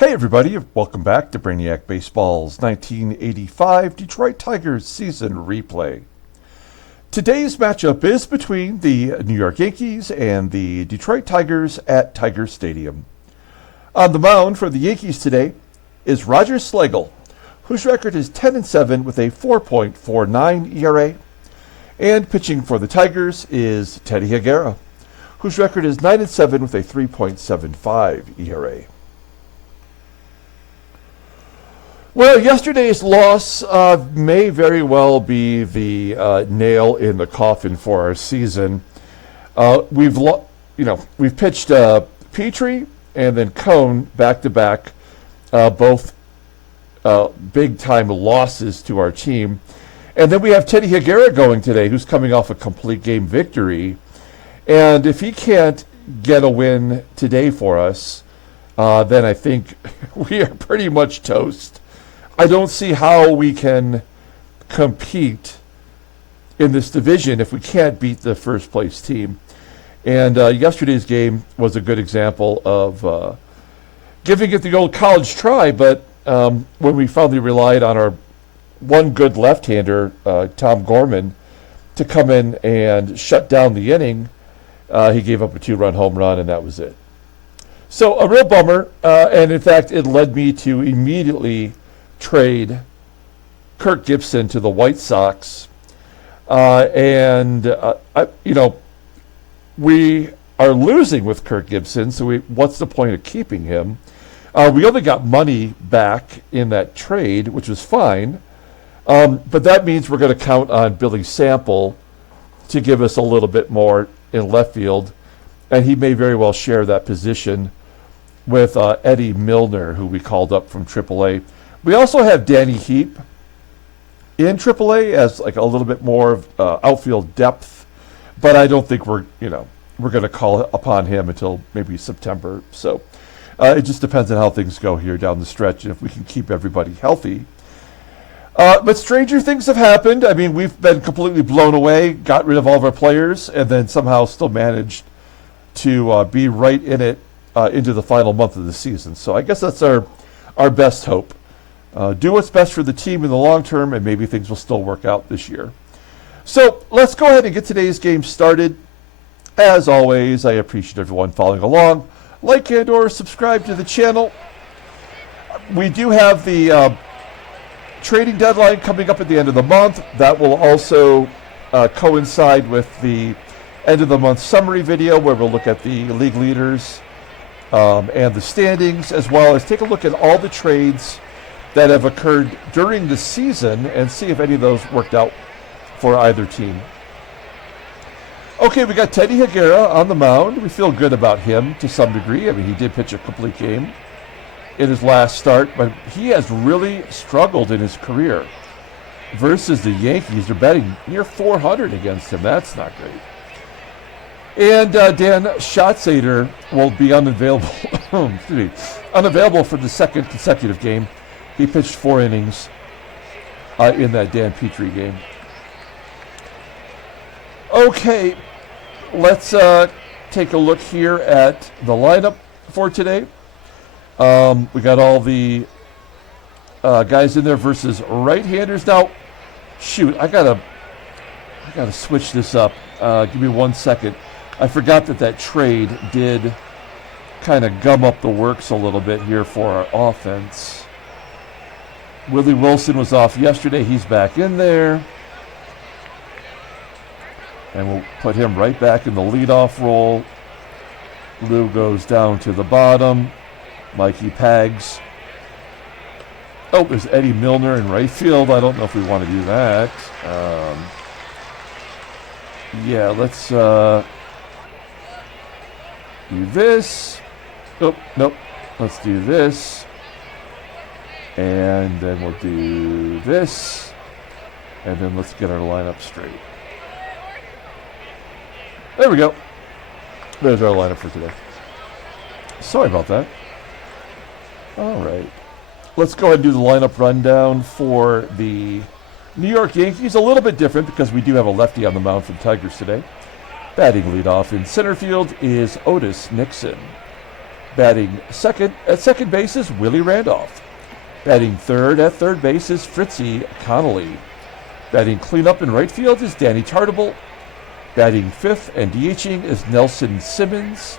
Hey everybody, welcome back to Brainiac Baseball's 1985 Detroit Tigers season replay. Today's matchup is between the New York Yankees and the Detroit Tigers at Tiger Stadium. On the mound for the Yankees today is Roger Slagle, whose record is 10-7 with a 4.49 ERA. And pitching for the Tigers is Teddy Higuera, whose record is 9-7 with a 3.75 ERA. Well, yesterday's loss may very well be the nail in the coffin for our season. We've pitched Petrie and then Cone back to back, both big time losses to our team, and then we have Teddy Higuera going today, who's coming off a complete game victory, and if he can't get a win today for us, then I think we are pretty much toast. I don't see how we can compete in this division if we can't beat the first place team. And yesterday's game was a good example of giving it the old college try, but when we finally relied on our one good left-hander, Tom Gorman, to come in and shut down the inning, he gave up a 2-run home run, and that was it. So a real bummer, and in fact, it led me to immediately trade Kirk Gibson to the White Sox, we are losing with Kirk Gibson, so what's the point of keeping him? We only got money back in that trade, which was fine, but that means we're going to count on Billy Sample to give us a little bit more in left field, and he may very well share that position with Eddie Milner, who we called up from AAA. We also have Danny Heap in AAA as like a little bit more of outfield depth, but I don't think we're going to call upon him until maybe September. So it just depends on how things go here down the stretch and if we can keep everybody healthy. But stranger things have happened. I mean, we've been completely blown away, got rid of all of our players, and then somehow still managed to be right in it into the final month of the season. So I guess that's our best hope. Do what's best for the team in the long term, and maybe things will still work out this year. So let's go ahead and get today's game started. As always, I appreciate everyone following along. Like and or subscribe to the channel. We do have the trading deadline coming up at the end of the month. That will also coincide with the end of the month summary video where we'll look at the league leaders and the standings, as well as take a look at all the trades that have occurred during the season and see if any of those worked out for either team. Okay, we got Teddy Higuera on the mound. We feel good about him to some degree. I mean, he did pitch a complete game in his last start, but he has really struggled in his career. Versus the Yankees, they're batting near 400 against him. That's not great. And Dan Schatzeder will be unavailable for the second consecutive game. He pitched 4 innings in that Dan Petrie game. Okay, let's take a look here at the lineup for today. We got all the guys in there versus right-handers. Now, shoot, I gotta switch this up. Give me 1 second. I forgot that trade did kind of gum up the works a little bit here for our offense. Willie Wilson was off yesterday. He's back in there. And we'll put him right back in the leadoff role. Lou goes down to the bottom. Mikey Pags. Oh, there's Eddie Milner in right field. I don't know if we want to do that. Yeah, let's do this. Oh, nope. Let's do this. And then we'll do this. And then let's get our lineup straight. There we go. There's our lineup for today. Sorry about that. All right. Let's go ahead and do the lineup rundown for the New York Yankees. A little bit different because we do have a lefty on the mound for the Tigers today. Batting leadoff in center field is Otis NIXON. Batting second at second base is Willie Randolph. Batting third at third base is Fritzie CONNALLY. Batting cleanup in right field is Danny TARTABULL. Batting fifth and DHing is Nelson Simmons.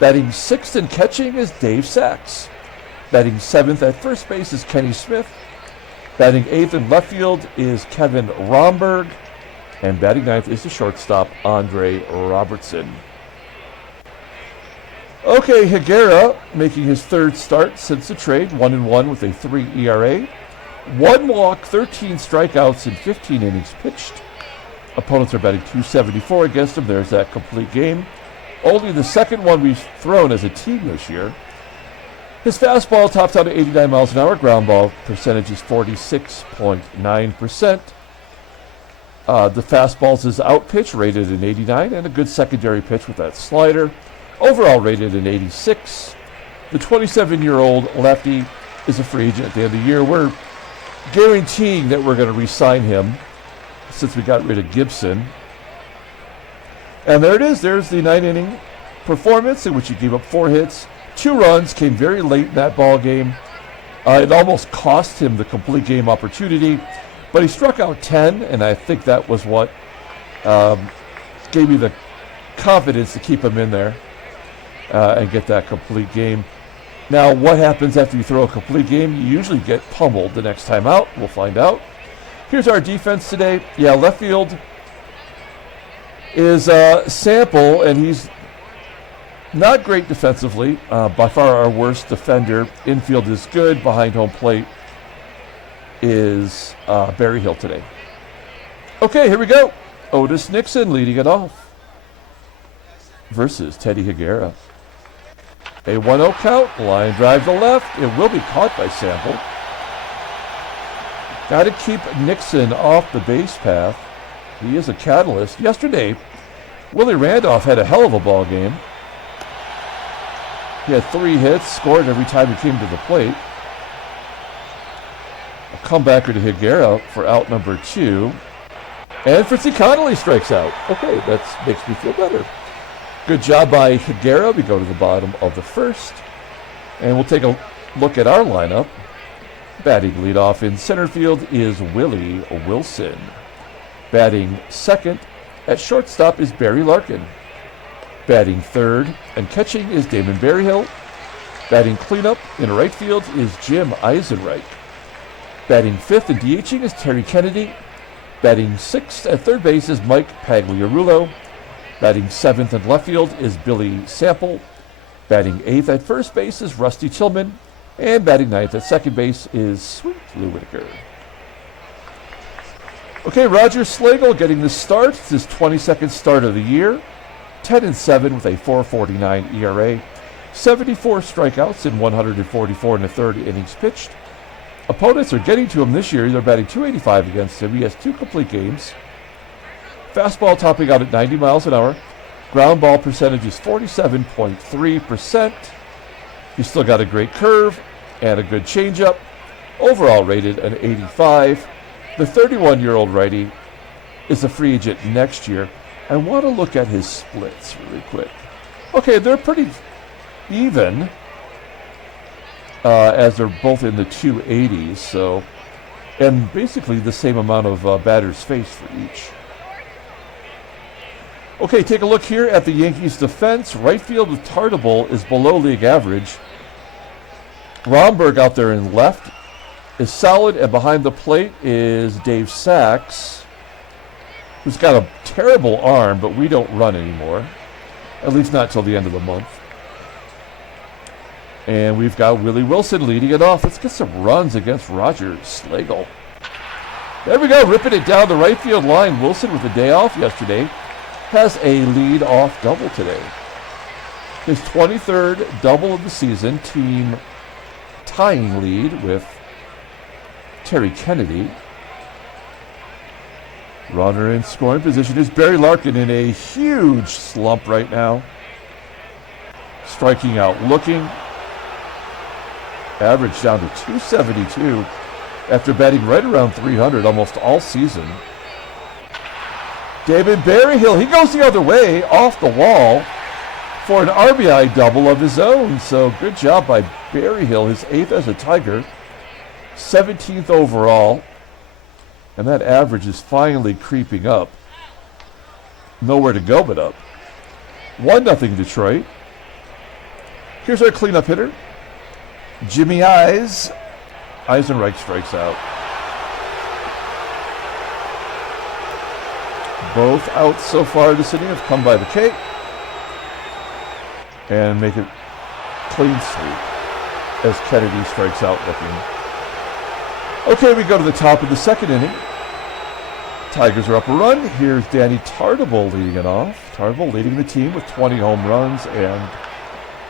Batting sixth and catching is Dave Sachs. Batting seventh at first base is Kenny Smith. Batting eighth in left field is Kevin RHOMBERG. And batting ninth is the shortstop, Andre Robertson. Okay, Higuera making his third start since the trade, 1-1 with a 3 ERA. 1 walk, 13 strikeouts in 15 innings pitched. Opponents are batting .274 against him. There's that complete game. Only the second one we've thrown as a team this year. His fastball tops out at 89 miles an hour. Ground ball percentage is 46.9%. The fastball's his out pitch, rated an 89, and a good secondary pitch with that slider. Overall rated an 86. The 27-year-old lefty is a free agent at the end of the year. We're guaranteeing that we're going to re-sign him since we got rid of Gibson. And there it is. There's the 9-inning performance in which he gave up 4 hits. 2 runs, came very late in that ball game. It almost cost him the complete game opportunity, but he struck out 10, and I think that was what gave me the confidence to keep him in there and get that complete game. Now, what happens after you throw a complete game? You usually get pummeled the next time out. We'll find out. Here's our defense today. Yeah, left field is Sample, and he's not great defensively. By far our worst defender. Infield is good. Behind home plate is Berryhill today. Okay, here we go. Otis Nixon leading it off versus Teddy Higuera. A 1-0 count. Line drive to left. It will be caught by Sample. Got to keep Nixon off the base path. He is a catalyst. Yesterday, Willie Randolph had a hell of a ball game. He had 3 hits, scored every time he came to the plate. A comebacker to Higuera for out number 2. And Fritzie CONNALLY strikes out. Okay, that makes me feel better. Good job by Higuera. We go to the bottom of the first. And we'll take a look at our lineup. Batting leadoff in center field is Willie Wilson. Batting second at shortstop is Barry Larkin. Batting third and catching is Damon Berryhill. Batting cleanup in right field is Jim EISENREICH. Batting fifth and DHing is Terry Kennedy. Batting sixth at third base is Mike Pagliarulo. Batting seventh in left field is Billy Sample. Batting eighth at first base is Rusty Tillman. And batting ninth at second base is Sweet Lou Whitaker. Okay, Roger Slagle getting the start. It's his 22nd start of the year. 10-7 with a 4.49 ERA. 74 strikeouts in 144 1/3 innings pitched. Opponents are getting to him this year. They're batting .285 against him. He has 2 complete games. Fastball topping out at 90 miles an hour. Ground ball percentage is 47.3%. He's still got a great curve and a good changeup. Overall rated an 85. The 31-year-old righty is a free agent next year. I want to look at his splits really quick. Okay, they're pretty even as they're both in the 280s. So, and basically the same amount of batters faced for each. Okay, take a look here at the Yankees defense. Right field with TARTABULL is below league average. RHOMBERG out there in left is solid, and behind the plate is Dave Sachs, who's got a terrible arm, but we don't run anymore, at least not till the end of the month. And we've got Willie Wilson leading it off. Let's get some runs against Roger Slagle. There we go, ripping it down the right field line. Wilson, with a day off yesterday, has a lead-off double today. His 23rd double of the season, team tying lead with Terry Kennedy. Runner in scoring position is Barry Larkin in a huge slump right now. Striking out looking. Average down to .272 after batting right around .300 almost all season. Damon Berryhill, he goes the other way, off the wall. for an RBI double of his own. So good job by Berryhill, his 8th as a Tiger, 17th overall. And that average is finally creeping up. Nowhere to go but up. 1-0 Detroit. Here's our cleanup hitter, Jimmy EISENREICH strikes out. Both outs so far this inning have come by the K. And make it clean sweep as Kennedy strikes out looking. Okay, we go to the top of the second inning. Tigers are up a run. Here's Danny TARTABULL leading it off. TARTABULL leading the team with 20 home runs, and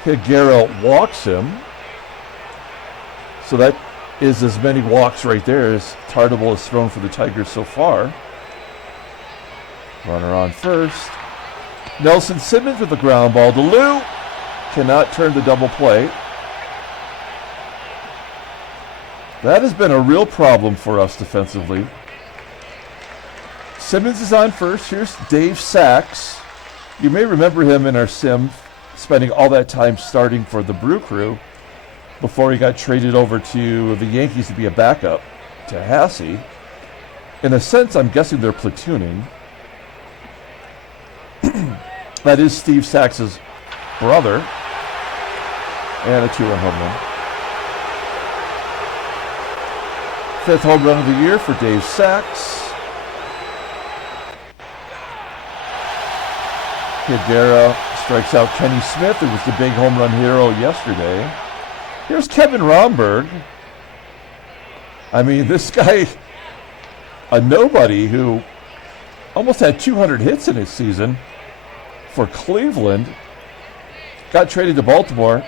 Higuera walks him. So that is as many walks right there as TARTABULL has thrown for the Tigers so far. Runner on first. Nelson Simmons with a ground ball to Lou. Cannot turn the double play. That has been a real problem for us defensively. Simmons is on first. Here's Dave Sachs. You may remember him in our sim, spending all that time starting for the Brew Crew before he got traded over to the Yankees to be a backup to Hasse. In a sense, I'm guessing they're platooning. That is Steve Sachs' brother. And a 2-run home run. 5th home run of the year for Dave Sachs. Higuera strikes out Kenny Smith, who was the big home run hero yesterday. Here's Kevin Romberg. I mean, this guy, a nobody who almost had 200 hits in his season for Cleveland, got traded to Baltimore,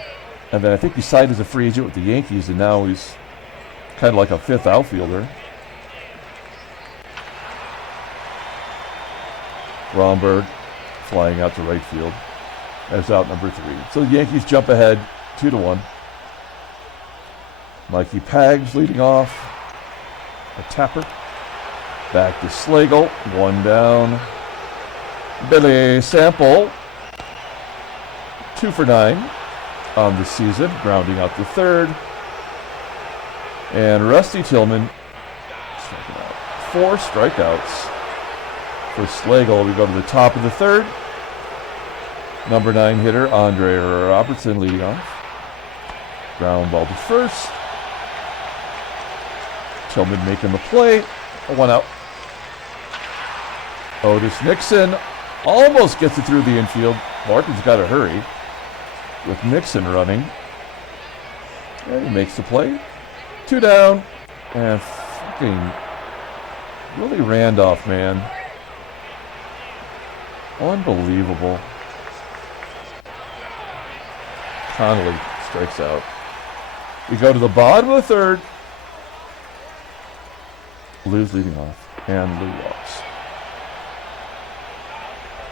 and then I think he signed as a free agent with the Yankees, and now he's kind of like a 5th outfielder. Romberg flying out to right field. That's out number 3. So the Yankees jump ahead 2-1. Mikey Pags leading off. A tapper. Back to Slagle. 1 down. Billy Sample. 2 for 9 on the season. Grounding out to third. And Rusty Tillman striking out. 4 strikeouts for Slagle. We go to the top of the third. Number 9 hitter, Andre Robertson leading off. Ground ball to first. Tillman making the play. 1 out. Otis NIXON almost gets it through the infield. Larkin's got to hurry with NIXON running. And he makes the play. 2 down. And fucking Willie Randolph, man. Unbelievable. Connally strikes out. We go to the bottom of the third. Lou's leading off, and Lou walks.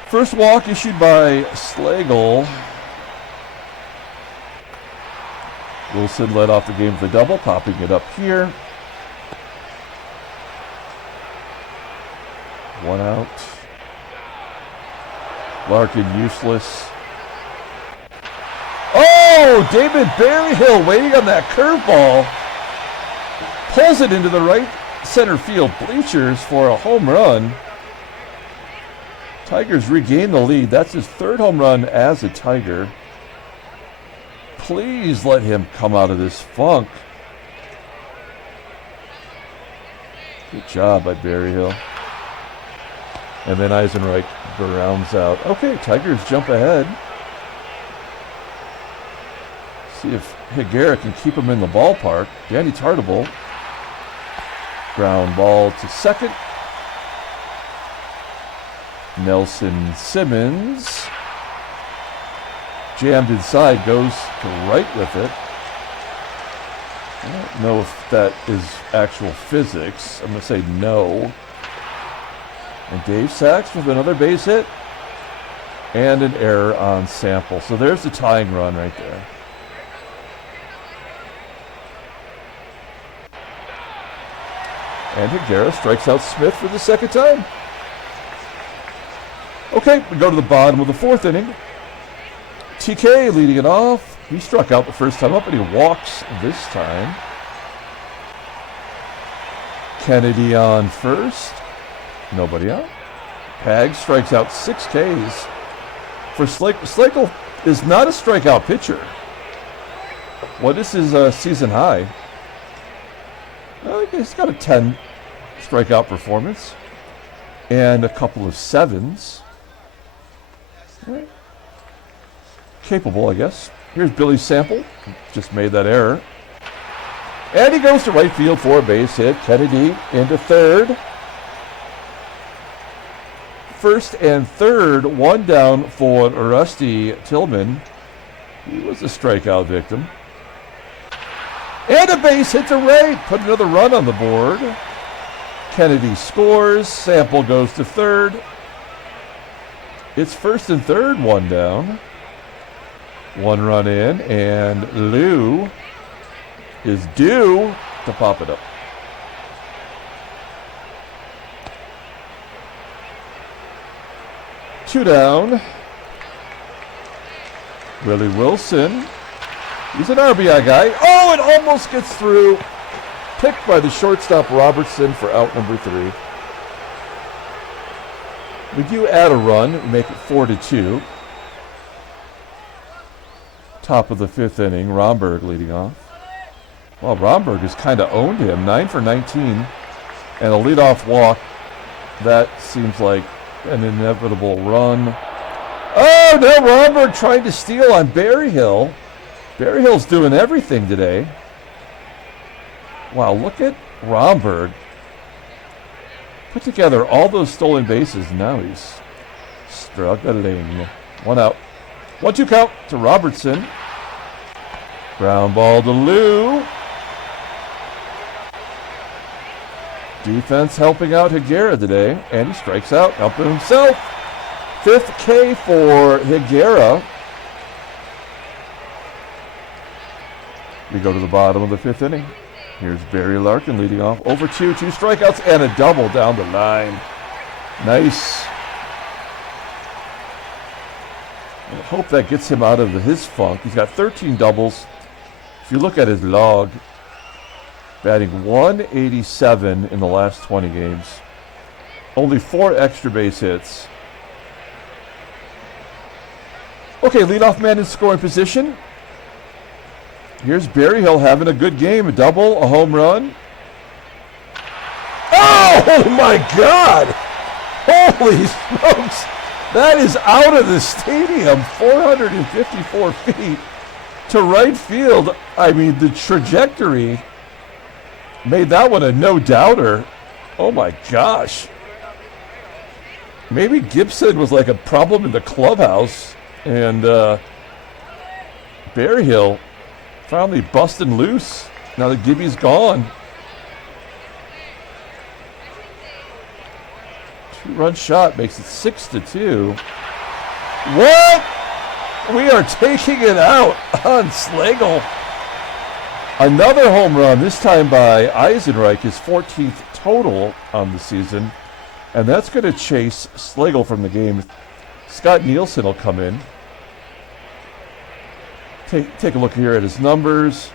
First walk issued by Slagle. Wilson led off the game with a double, popping it up here. 1 out. Larkin useless. Oh, Damon Berryhill waiting on that curveball. Pulls it into the right center field bleachers for a home run. Tigers regain the lead. That's his 3rd home run as a Tiger. Please let him come out of this funk. Good job by Berryhill. And then EISENREICH rounds out. Okay, Tigers jump ahead. See if Higuera can keep him in the ballpark. Danny TARTABULL. Ground ball to second. Nelson Simmons. Jammed inside, goes to right with it. I don't know if that is actual physics. I'm going to say no. And Dave Sachs with another base hit. And an error on Sample. So there's the tying run right there. And Higuera strikes out Smith for the 2nd time. Okay, we go to the bottom of the 4th inning. TK leading it off. He struck out the first time up, and he walks this time. Kennedy on first. Nobody out. Pag strikes out 6 Ks. For Slagle is not a strikeout pitcher. What is his season high? He's got a 10 strikeout performance. And a couple of 7s. Right. Capable, I guess. Here's Billy's sample. Just made that error. And he goes to right field for a base hit. Kennedy into third. First and third, one down for Rusty Tillman. He was a strikeout victim. And a base hit to right. Put another run on the board. Kennedy scores. Sample goes to third. It's first and third, one down. One run in, and Lou is due to pop it up. Two down. Willie Wilson. He's an RBI guy. Oh, it almost gets through. Picked by the shortstop Robertson for out number 3. We do add a run, make it 4-2. Top of the 5th inning, RHOMBERG leading off. Well, RHOMBERG has kind of owned him, 9 for 19, and a leadoff walk. That seems like an inevitable run. Oh, no, RHOMBERG trying to steal on Berryhill. Berryhill's doing everything today. Wow, look at RHOMBERG. Put together all those stolen bases. Now he's struggling. One out. 1-2 count to Robertson. Ground ball to Lou. Defense helping out Higuera today, and he strikes out, helping himself. 5th K for Higuera. We go to the bottom of the 5th inning. Here's Barry Larkin leading off. Over 2 strikeouts, and a double down the line. Nice. I hope that gets him out of his funk. He's got 13 doubles. If you look at his log, batting 187 in the last 20 games. Only 4 extra base hits. Okay, leadoff man in scoring position. Here's Berryhill having a good game. A double, a home run. Oh my God! Holy smokes! That is out of the stadium, 454 feet to right field. I mean, the trajectory made that one a no-doubter. Oh my gosh. Maybe Gibson was like a problem in the clubhouse, and Berryhill finally busting loose now that Gibby's gone. 2-run shot makes it 6-2. What? We are taking it out on Slagle. Another home run, this time by EISENREICH, his 14th total on the season. And that's going to chase Slagle from the game. Scott Nielsen will come in. Take a look here at his numbers.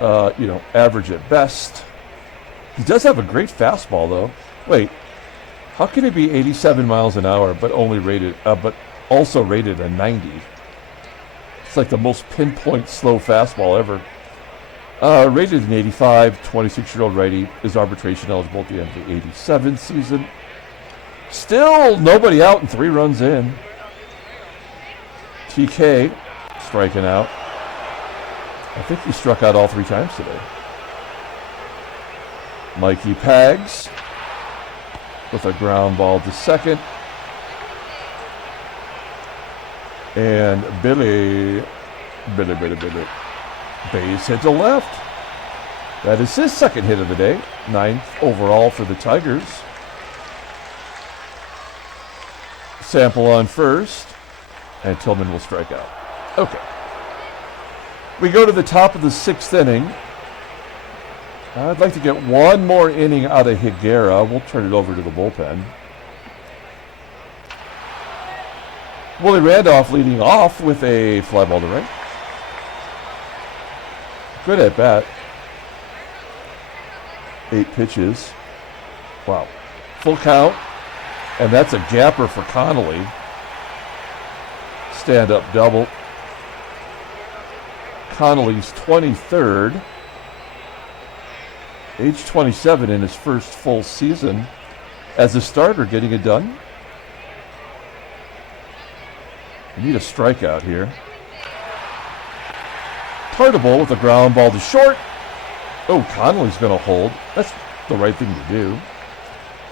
Average at best. He does have a great fastball, though. Wait, how can it be 87 miles an hour, but also rated a 90? It's like the most pinpoint slow fastball ever. Rated an 85, 26-year-old righty is arbitration eligible at the end of the 87 season. Still nobody out and 3 runs in. TK striking out. I think he struck out all 3 times today. Mikey Pags with a ground ball to second. And Billy. Base hit to left. That is his second hit of the day. 9th overall for the Tigers. Sample on first. And Tillman will strike out. Okay. We go to the top of the 6th inning. I'd like to get one more inning out of Higuera. We'll turn it over to the bullpen. Willie Randolph leading off with a fly ball to right. Good at bat. 8 pitches. Wow. Full count. And that's a gapper for Connally. Stand-up double. Connolly's 23rd. Age 27 in his first full season as a starter, getting it done. We need a strikeout here. TARTABULL with a ground ball to short. Oh, Connolly's going to hold. That's the right thing to do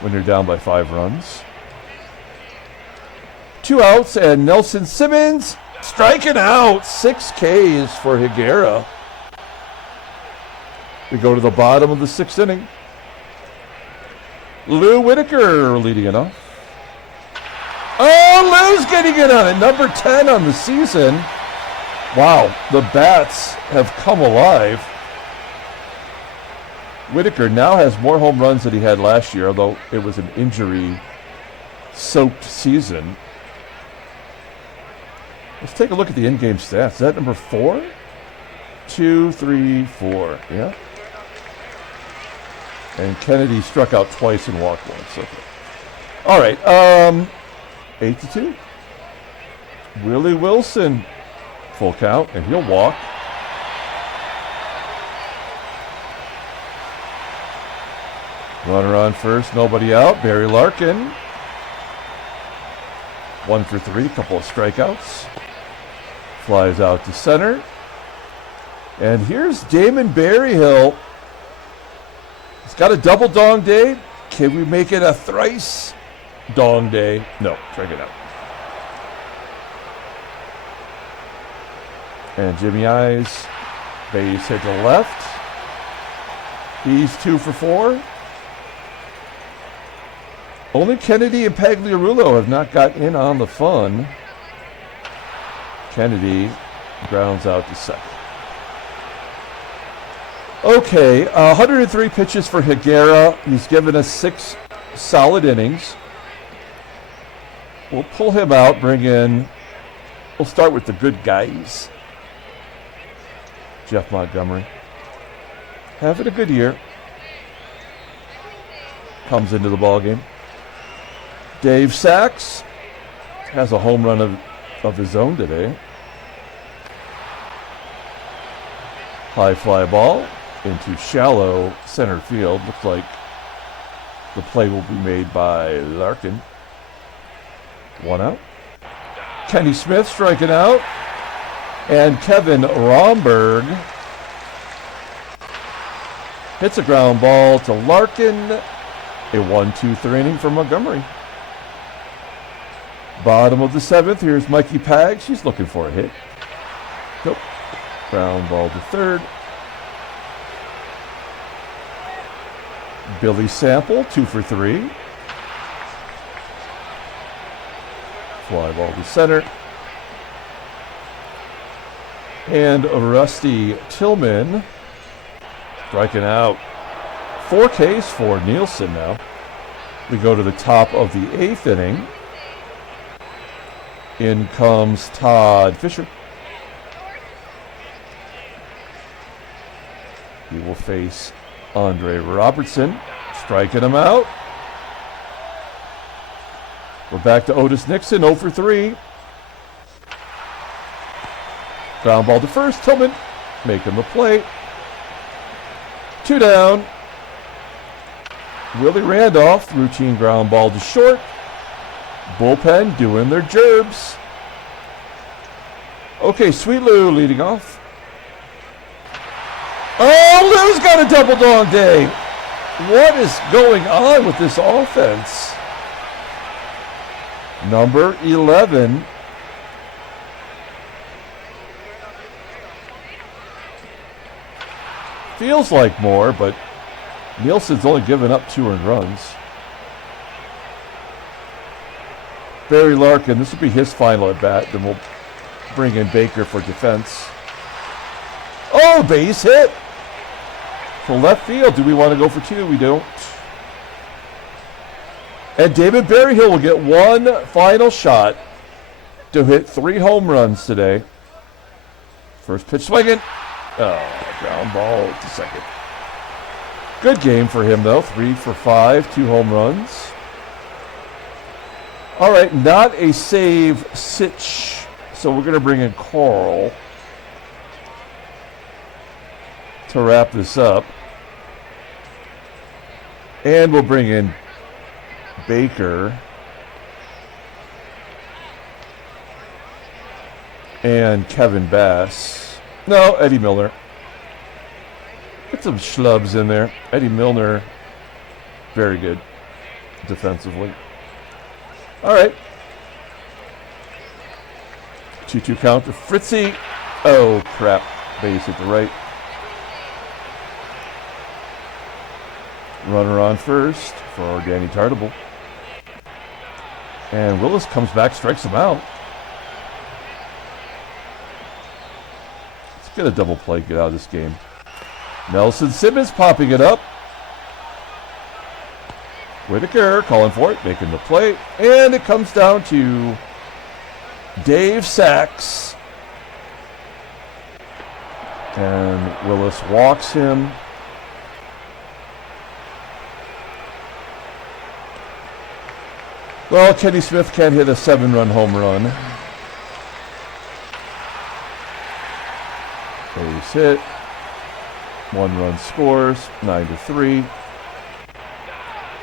when you're down by 5 runs. 2 outs, and Nelson Simmons striking out. 6 Ks for Higuera. We go to the bottom of the 6th inning. Lou Whitaker leading it off. Oh, Lou's getting it on it. Number 10 on the season. Wow, the bats have come alive. Whitaker now has more home runs than he had last year, although it was an injury-soaked season. Let's take a look at the in-game stats. Is that number 4? 2, 3, 4. Yeah. And Kennedy struck out twice and walked once. Okay. All right. 8-2. Willie Wilson, full count, and he'll walk. Runner on first, nobody out. Barry Larkin. 1 for 3, couple of strikeouts. Flies out to center. And here's Damon Berryhill. He's got a double dong day. Can we make it a thrice dong day? No, strike it out. And Jimmy Eyes, base hit to the left. He's 2 for 4. Only Kennedy and Pagliarulo have not got in on the fun. Kennedy grounds out to second. Okay, 103 pitches for Higuera. He's given us 6 solid innings. We'll pull him out, bring in, we'll start with the good guys. Jeff Montgomery. Having a good year. Comes into the ballgame. Dave Sachs has a home run of his own today. High fly ball into shallow center field. Looks like the play will be made by Larkin. 1 out. Kenny Smith striking out. And Kevin RHOMBERG hits a ground ball to Larkin. A 1-2-3 inning for Montgomery. Bottom of the 7th, here's Mikey Pags. He's looking for a hit. Nope. Ground ball to third. Billy Sample, 2 for 3. Fly ball to center. And Rusty Tillman striking out. 4 Ks for Nielsen now. We go to the top of the 8th inning. In comes Todd Fisher. He will face Andre Robertson, striking him out. We're back to Otis Nixon, 0 for 3. Ground ball to first, Tillman making the play. 2 down. Willie Randolph, routine ground ball to short. Bullpen doing their gerbs. Okay, Sweet Lou leading off. Oh, Lou's got a double dog day. What is going on with this offense? Number 11. Feels like more, but Nielsen's only given up 2 earned runs. Barry Larkin, this will be his final at bat. Then we'll bring in Baker for defense. Oh, base hit for left field. Do we want to go for 2? We don't. And David Berryhill will get one final shot to hit 3 home runs today. First pitch swinging. Oh, ground ball to second. Good game for him, though. 3 for 5, 2 home runs. All right, not a save sitch. So we're going to bring in Coral to wrap this up. And we'll bring in Baker and Kevin Bass. No, Eddie Milner. Get some schlubs in there. Eddie Milner, very good defensively. All right. 2-2 count to Fritzie. Oh, crap. Base hit the right. Runner on first for Danny TARTABULL. And Willis comes back, strikes him out. Let's get a double play, get out of this game. Nelson Simmons popping it up. Whitaker calling for it, making the play. And it comes down to Dave Sachs. And Willis walks him. Well, Kenny Smith can't hit a 7-run home run. Base hit. 1 run scores, 9-3.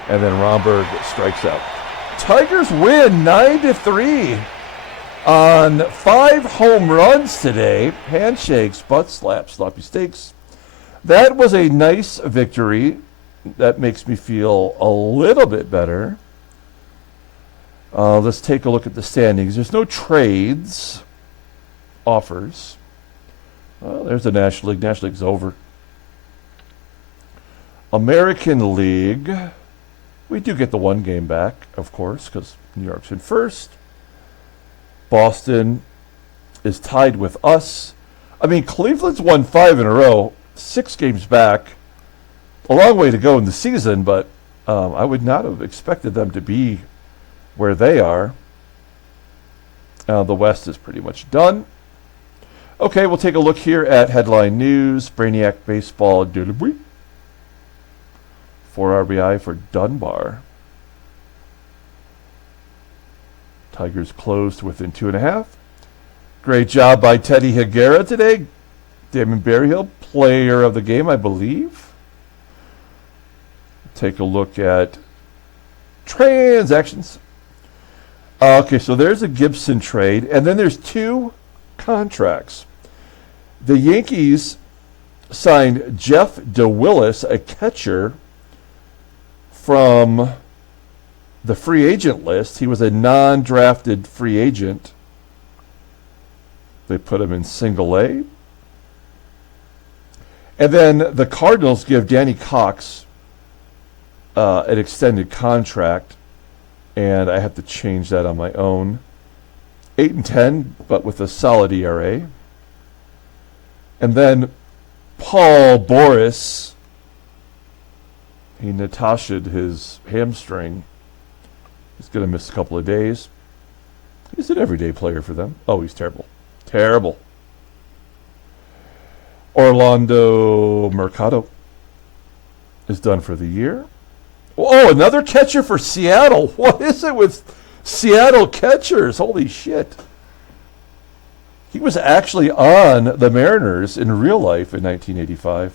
And then RHOMBERG strikes out. Tigers win 9-3 on 5 home runs today. Handshakes, butt slaps, sloppy steaks. That was a nice victory. That makes me feel a little bit better. Let's take a look at the standings. There's no trades, offers. Well, there's the National League. National League's over. American League. We do get the 1 game back, of course, because New York's in first. Boston is tied with us. I mean, Cleveland's won 5 in a row, 6 games back. A long way to go in the season, but I would not have expected them to be where they are. The West is pretty much done. Okay, we'll take a look here at headline news. Brainiac baseball, 4 RBI for Dunbar. Tigers closed within 2.5. Great job by Teddy Higuera today. Damon BERRYHILL, player of the game, I believe. Take a look at transactions. Okay, so there's a Gibson trade, and then there's 2 contracts. The Yankees signed Jeff DeWillis, a catcher, from the free agent list. He was a non-drafted free agent. They put him in single A. And then the Cardinals give Danny Cox an extended contract, and I have to change that on my own. 8-10, but with a solid ERA. And then Paul Boris, he Natasha'd his hamstring. He's going to miss a couple of days. He's an everyday player for them. Oh, he's terrible. Terrible. Orlando Mercado is done for the year. Oh, another catcher for Seattle. What is it with Seattle catchers? Holy shit. He was actually on the Mariners in real life in 1985.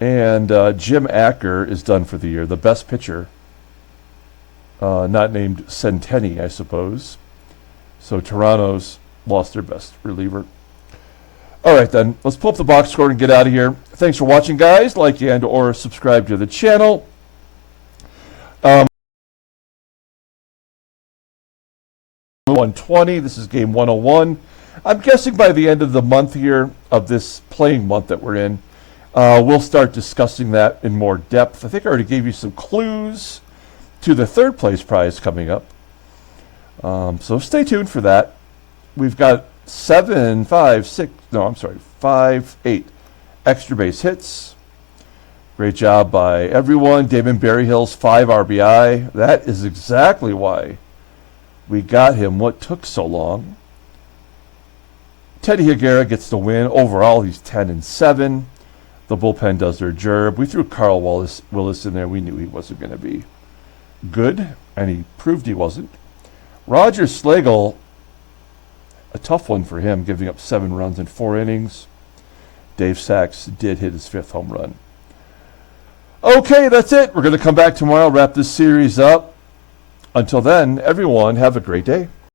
And Jim Acker is done for the year. The best pitcher. Not named Centenny, I suppose. So Toronto's lost their best reliever. All right, then. Let's pull up the box score and get out of here. Thanks for watching, guys. Like and or subscribe to the channel. 120. This is game 101. I'm guessing by the end of the month here, of this playing month that we're in, we'll start discussing that in more depth. I think I already gave you some clues to the 3rd place prize coming up. So stay tuned for that. We've got 5, 8 extra base hits. Great job by everyone. Damon BERRYHILL's 5 RBI. That is exactly why We got him. What took so long? Teddy Higuera gets the win. Overall, he's 10-7. The bullpen does their job. We threw Carl Willis in there. We knew he wasn't going to be good, and he proved he wasn't. Roger Slagle, a tough one for him, giving up 7 runs in 4 innings. Dave Sachs did hit his 5th home run. Okay, that's it. We're going to come back tomorrow, wrap this series up. Until then, everyone, have a great day.